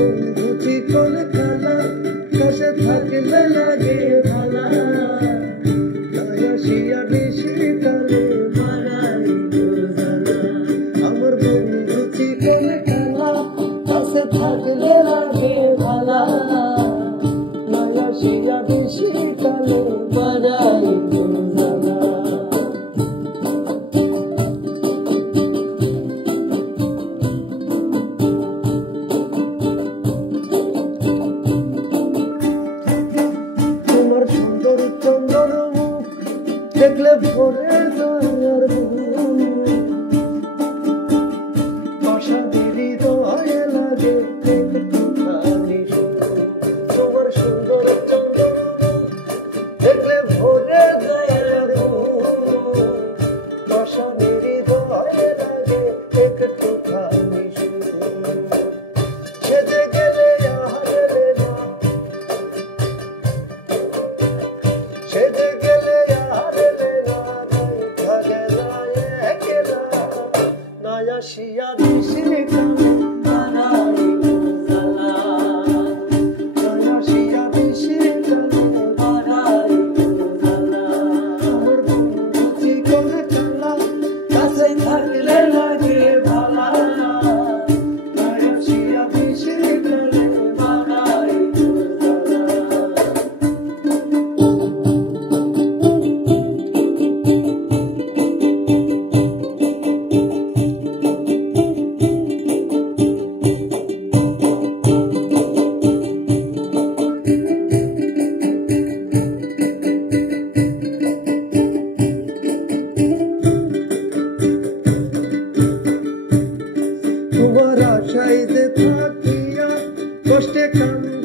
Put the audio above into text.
বন্ধু চিকন কালা কাছে থাকলে লাগে ভালা আসিয়া বেশি কালে মারাই জানা আমার বন্ধু চিকন কালা কাছে থাকলে লাগে ভালা আসিয়া বেশি কালে মারাই জানা সুন্দর চন্দন মুখ দেখলে ভরে দয়ার বাসাদের হৃদয়ে লাগে তোমার সুন্দর চন্দন দেখলে ভরে দয়ার বাসাদের হৃদয়ে লাগে একটুখানি সেজে গেলে সেজে গেলে আর থাকে না আসিয়া দিশে কালে মারাই জানা আসিয়া দিশে কালে মারাই জানা আমার বন্ধু চিকন কালা কাছে থাকলে লাগে ভালা আসিয়া দিশে কালে মারাই জানা তোমার আশাইতে থাকিয়া কষ্টে কান্না